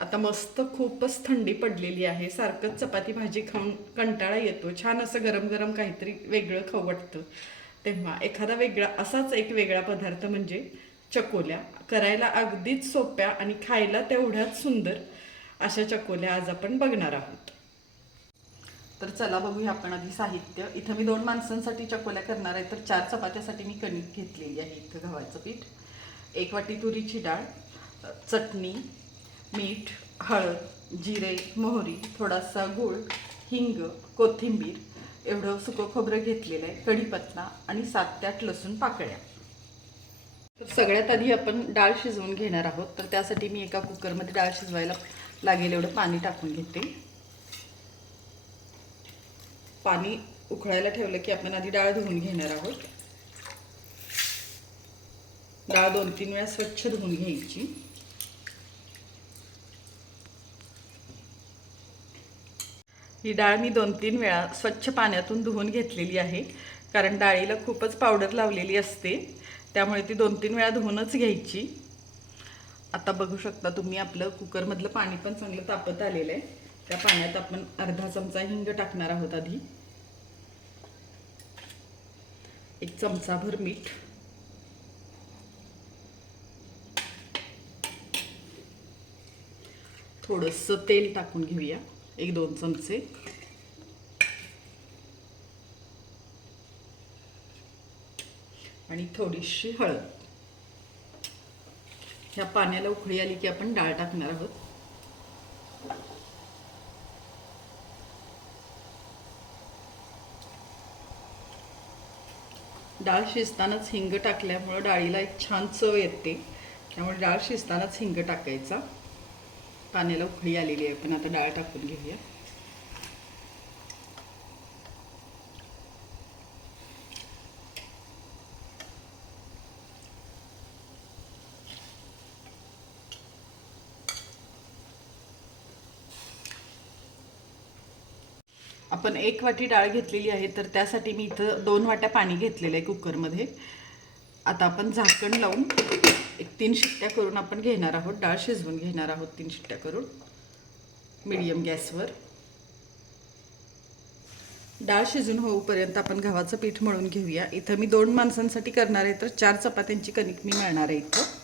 आता मस्त खूपच थंडी पडलेली आहे. सारखंच चपाती भाजी खाऊन कंटाळा येतो. छान असं गरम गरम काहीतरी वेगळं खाऊ वाटतं. तेव्हा एखादा वेगळा असाच एक वेगळा पदार्थ म्हणजे चकोल्या. करायला अगदीच सोप्या आणि खायला तेवढ्याच सुंदर अशा चकोल्या आज आपण बघणार आहोत. तर चला बघूया आपण आधी साहित्य. इथं मी 2 माणसांसाठी चकोल्या करणार आहे. तर 4 चपात्यासाठी मी कणिक घेतलेली आहे. इथं गव्हाचं पीठ, 1 वाटी तुरीची डाळ, चटणी, मीठ, हळद, जिरे, मोहरी, थोडासा गूळ, हिंग, कोथिंबीर एवढं सुकं खोबरं घेतलेलं आहे, कढीपत्ता आणि 7 ते 8 लसूण पाकळ्या. तर सगळ्यात आधी आपण डाळ शिजवून घेणार आहोत. तर त्यासाठी मी एका कुकरमध्ये डाळ शिजवायला लागेल एवढं पाणी टाकून घेते. पाणी उकळायला ठेवलं की आपण आधी डाळ धुवून घेणार आहोत. डाळ 2-3 वेळा स्वच्छ धुवून घ्यायची. ही डाळ मी 2-3 वेळा स्वच्छ पाण्यातून धुवून घेतलेली आहे, कारण डाळीला खूपच पावडर लावलेली असते, त्यामुळे ती 2-3 वेळा धुवूनच घ्यायची. आता बघू शकता तुम्ही आपलं कुकरमधलं पाणी पण चांगलं तापत आलेलं आहे. त्या पाण्यात आपण अर्धा चमचा हिंग टाकणार आहोत. आधी 1 चमचाभर मीठ, थोडंसं तेल टाकून घेऊया, 1-2 चमचे, आणि थोडीशी हळद. ह्या पाण्याला उकळी आली की आपण डाळ टाकणार आहोत. डाळ शिजतानाच हिंग टाकल्यामुळं डाळीला एक छान चव येते, त्यामुळे डाळ शिजतानाच हिंग टाकायचा. पाण्याला उकळी आलेली आहे, पण आता डाळ टाकून घेऊया. आपण 1 वाटी डाळ घेतलेली आहे, तर त्यासाठी मी इथं 2 वाट्या पाणी घेतलेलं आहे कुकरमध्ये. आता आपण झाकण लावून 3 शिट्ट्या करून आपण घेणार आहोत. डाळ शिजवून घेणार आहोत 3 शिट्ट्या करून मीडियम गॅसवर. डाळ शिजून होऊपर्यंत आपण गव्हाचं पीठ मळून घेऊया. इथं मी 2 माणसांसाठी करणार आहे, तर 4 चपात्यांची कणिक मी मळणार आहे इथं.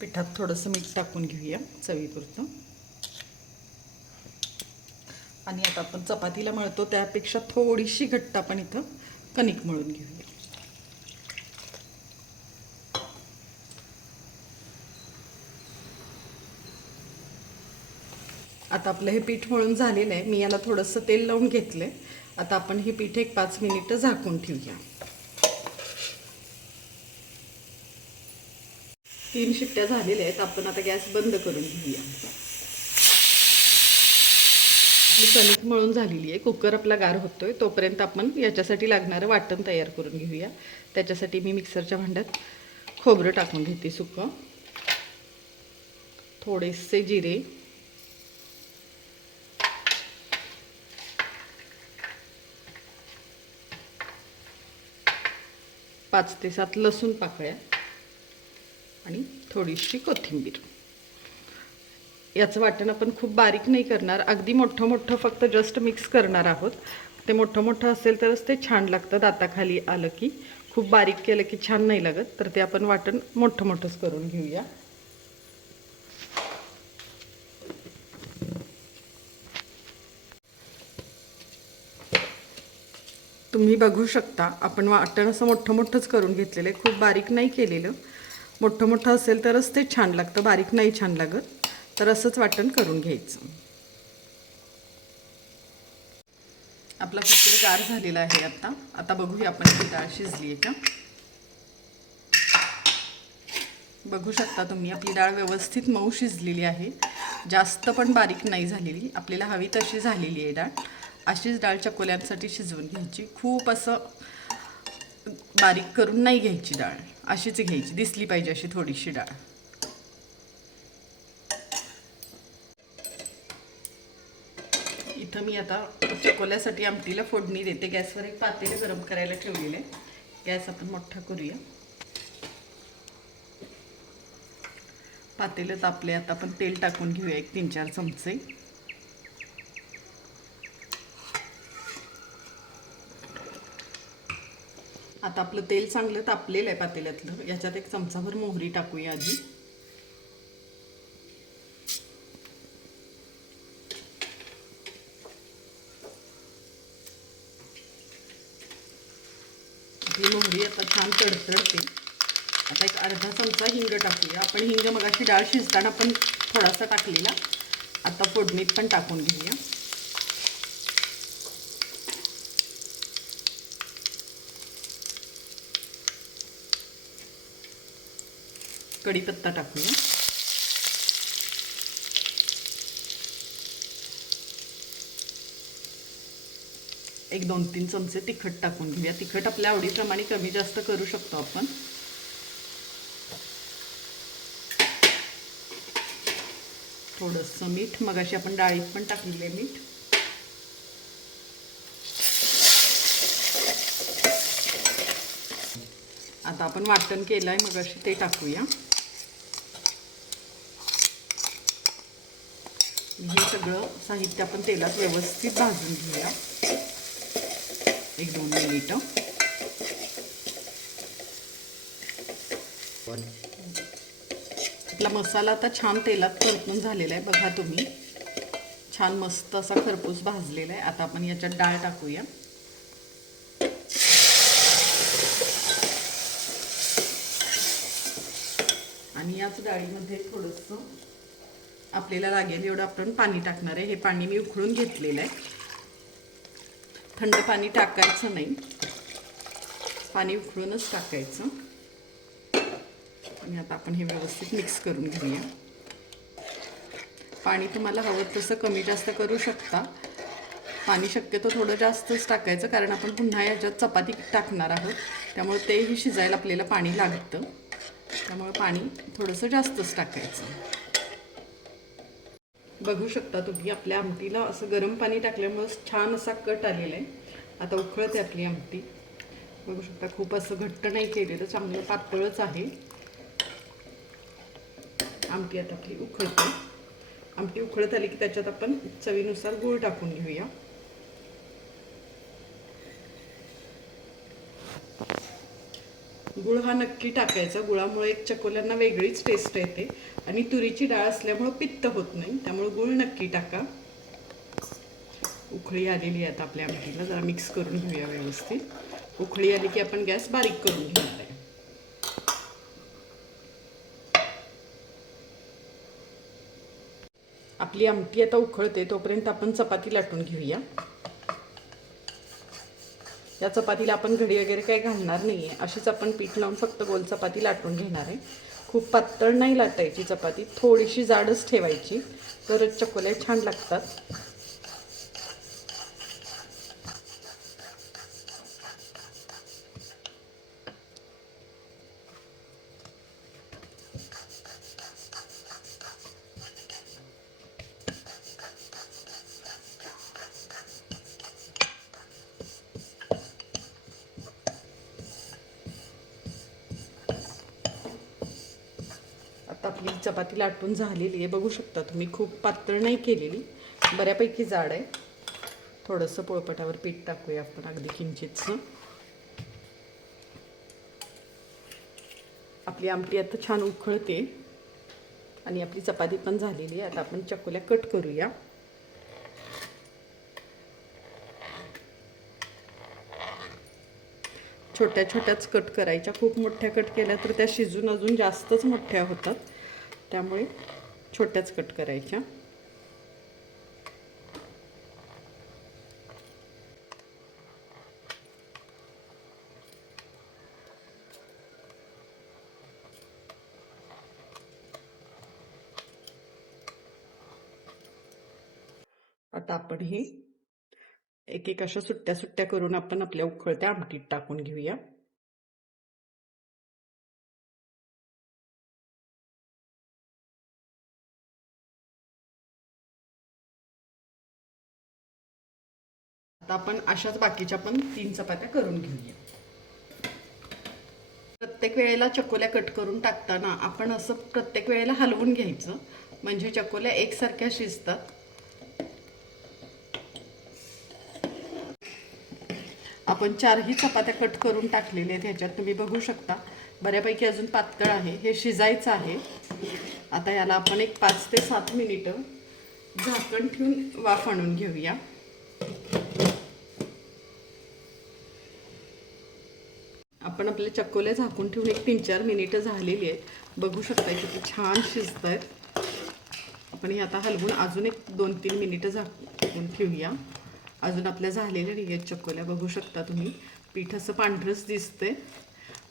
पिठात थोडंसं मीठ टाकून घेऊया चवीपुरतं. आणि आता आपण चपातीला मळतो त्यापेक्षा थोडीशी घट्ट आपण इथं कणिक मळून घेऊया. आता आपलं हे पीठ मळून झालेलं आहे. मी याला थोडंसं तेल लावून घेतलंय. आता आपण हे पीठ 1-5 मिनिटं झाकून ठेवूया. 3 शिट्ट्या झालेल्या आहेत. आपण आता गॅस बंद करून घेऊया. आपली कणिक मळून झालेली आहे. कुकर आपला गार होतोय, तोपर्यंत आपण याच्यासाठी लागणारं वाटण तयार करून घेऊया. त्याच्यासाठी मी मिक्सरच्या भांड्यात खोबरं टाकून घेते सुकं, थोडेसे जिरे, पाच ते 7 लसूण पाकळ्या आणि थोडीशी कोथिंबीर. याचं वाटण आपण खूप बारीक नाही करणार, अगदी मोठं मोठं फक्त जस्ट मिक्स करणार आहोत. ते मोठं मोठं असेल तरच ते छान लागतं. दाताखाली आलं की खूप बारीक केलं की छान नाही लागत. तर ते आपण वाटण मोठं मोठंच करून घेऊया. तुम्ही बघू शकता आपण वाटण असं मोठं मोठंच करून घेतलेलं आहे, खूप बारीक नाही केलेलं. मोठं मोठं असेल तरच ते छान लागतं, बारीक नाही छान लागत. तर असंच वाटण करून घ्यायचं. आपला कुकर गार झालेला आहे. आता बघूया आपण ही डाळ शिजली आहे का. बघू शकता तुम्ही आपली डाळ व्यवस्थित मऊ शिजलेली आहे, जास्त पण बारीक नाही झालेली. आपल्याला हवी तशी झालेली आहे डाळ. अशीच डाळ चकोल्यांसाठी शिजवून घ्यायची. खूप असं बारीक करून नाही घ्यायची डाळ, अशीच घ्यायची, दिसली पाहिजे अशी थोडीशी डाळ. इथं मी आता चकोल्यासाठी आमटीला फोडणी देते. गॅसवर एक पातेलं गरम करायला ठेवलेलं आहे. गॅस आपण मोठा करूया. पातेलं तापले. आता आपण तेल टाकून घेऊया एक 3-4 चमचे. आता आपलं तेल चांगलं तापलेलं आहे पातेल्यातलं. याच्यात एक चमचाभर मोहरी टाकूया आधी. आपली मोहरी आता छान तडतडते. आता एक अर्धा चमचा हिंग टाकूया. आपण हिंग मगाशी डाळ शिजताना पण थोडासा टाकलेला. आता फोडणीत पण टाकून घेऊया. कढीपत्ता टाकूया. एक 2-3 चमचे तिखट टाकून घेऊया. तिखट आपल्या आवडीप्रमाणे कमी जास्त करू शकतो आपण. थोडंसं मीठ, मगाशी आपण डाळीत पण टाकलेलं आहे मीठ. आता आपण वाटण केलं आहे मगाशी ते टाकूया. हे सगळं साहित्य आपण तेलात व्यवस्थित भाजून घेऊया. 1-2 मिनिटं. आपला मसाला आता छान तेलात परतून झालेला आहे. बघा तुम्ही, छान मस्त असा खरपूस भाजलेला आहे. आता आपण याच्यात डाळ टाकूया. आणि याच डाळीमध्ये थोडंसं आपल्याला लागेल एवढं आपण पाणी टाकणार आहे. हे पाणी मी उकळून घेतलेलं आहे. थंड पाणी टाकायचं नाही, पाणी उकळूनच टाकायचं. आणि आता आपण हे व्यवस्थित मिक्स करून घेऊया. पाणी तुम्हाला हवं तसं कमी जास्त करू शकता. पाणी शक्यतो थोडं जास्तच टाकायचं, कारण आपण पुन्हा याच्यात चपाती टाकणार आहोत. त्यामुळे तेही शिजायला आपल्याला पाणी लागतं. त्यामुळे पाणी थोडंसं जास्तच टाकायचं. बघू शकता तुम्ही, आपल्या आमटीला असं गरम पाणी टाकल्यामुळे छान असा कट आलेला आहे. आता उकळते आपली आमटी. बघू शकता, खूप असं घट्ट नाही केलेलं, चांगलं पातळच आहे. आमटी आता आपली उकळते. आमटी उकळत आली की त्याच्यात आपण चवीनुसार गूळ टाकून घेऊया. गूळ हा नक्की टाकायचा. गुळामुळे एक चकोल्यांना वेगळीच टेस्ट येते. आणि तुरीची डाळ असल्यामुळं पित्त होत नाही, त्यामुळे गूळ नक्की टाका. उकळी आलेली आहे आता आपल्या आमटीला. जरा मिक्स करून घेऊया व्यवस्थित. उकळी आली की आपण गॅस बारीक करून घेणार आहे. आपली आमटी आता उकळते, तोपर्यंत आपण चपाती लाटून घेऊया. या चपातीला आपण घडी वगैरे काही घालणार नाही आहे. अशीच आपण पीठ लावून फक्त गोल चपाती लाटून घेणार आहे. खूप पातळ नाही लाटायची चपाती, थोडीशी जाडच ठेवायची, तरच चकोल्या छान लागतात. आता आपली चपाती लाटून झालेली आहे. बघू शकता तुम्ही, खूप पातळ नाही केलेली, बऱ्यापैकी जाड आहे. थोडंसं पोळपाटावर पीठ टाकूया आपण, अगदी किंचितसं. आपली आमटी आता छान उकळते आणि आपली चपाती पण झालेली आहे. आता आपण चकोल्या कट करूया. छोट्या छोट्याच कट करायच्या. खूप मोठ्या कट केल्या तर त्या शिजून अजून जास्तच मोठ्या होतात. त्यामुळे छोट्याच कट करायच्या. आता आपण हे एक एक अशा सुट्ट्या सुट्ट्या करून आपण आपल्या उकळत्या आमटीत टाकून घेऊया. आता आपण अशाच बाकीच्या पण 3 चपात्या करून घेऊया. प्रत्येक वेळेला चकोल्या कट करून टाकताना आपण असं प्रत्येक वेळेला हलवून घ्यायचं, म्हणजे चकोल्या एकसारख्या शिजतात. आपण 4ही चपात्या कट करून टाकलेल्या आहेत. ह्याच्यात तुम्ही बघू शकता बऱ्यापैकी अजून पातळ आहे. हे शिजायचं आहे. आता याला आपण एक 5 ते 7 मिनिटं झाकण ठेवून वाफ आणून घेऊया. आपण आपले चकोले झाकून ठेवून एक 3-4 मिनिटं झालेली आहेत. बघू शकता किती छान शिजत आहेत. आपण हे आता हलवून अजून एक 2-3 मिनिटं झाकून ठेवूया. अजून आपल्या झालेल्या नाही आहेत चकोल्या. बघू शकता तुम्ही पीठ असं पांढरंच दिसतंय.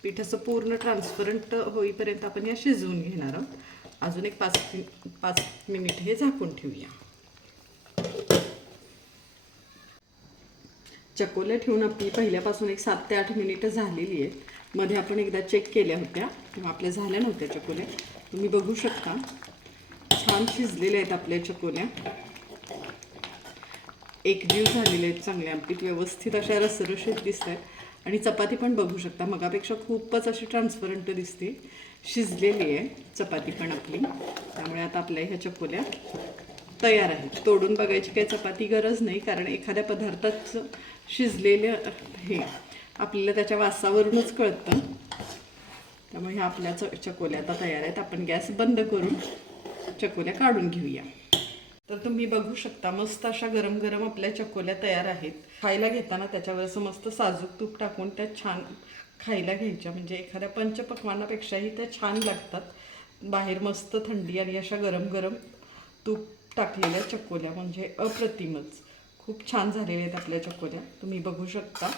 पीठ असं पूर्ण ट्रान्सपरंट होईपर्यंत आपण या शिजवून घेणार आहोत. अजून एक 5 मिनिट हे झाकून ठेवूया. चकोल्या ठेवून आपली पहिल्यापासून एक 7 ते 8 मिनिटं झालेली आहेत. मध्ये आपण एकदा चेक केल्या होत्या तेव्हा आपल्या झाल्या नव्हत्या चकोल्या. तुम्ही बघू शकता छान शिजलेल्या आहेत आपल्या चकोल्या. एकजीव झालेल्या आहेत चांगल्या. आमटीत व्यवस्थित अशा रसरशीत दिसत आहेत. आणि चपाती पण बघू शकता मगापेक्षा खूपच अशी ट्रान्सपरंट दिसते. शिजलेली आहे चपाती पण आपली. त्यामुळे आता आपल्या ह्या चकोल्या तयार आहेत. तोडून बघायची काही चपाती गरज नाही, कारण एखाद्या पदार्थाचं शिजलेलं हे आपल्याला त्याच्या वासावरूनच कळतं. त्यामुळे ह्या आपल्या चकोल्या आता तयार आहेत. आपण गॅस बंद करून चकोल्या काढून घेऊया. तर तुम्ही बघू शकता मस्त अशा गरम गरम आपल्या चकोल्या तयार आहेत. खायला घेताना त्याच्यावर असं मस्त साजूक तूप टाकून त्या छान खायला घ्यायच्या. म्हणजे एखाद्या पंचपक्वानापेक्षाही त्या छान लागतात. बाहेर मस्त थंडी आणि अशा गरम गरम तूप टाकलेल्या चकोल्या म्हणजे अप्रतिमच. खूप छान झालेल्या आहेत आपल्या चकोल्या. तुम्ही बघू शकता.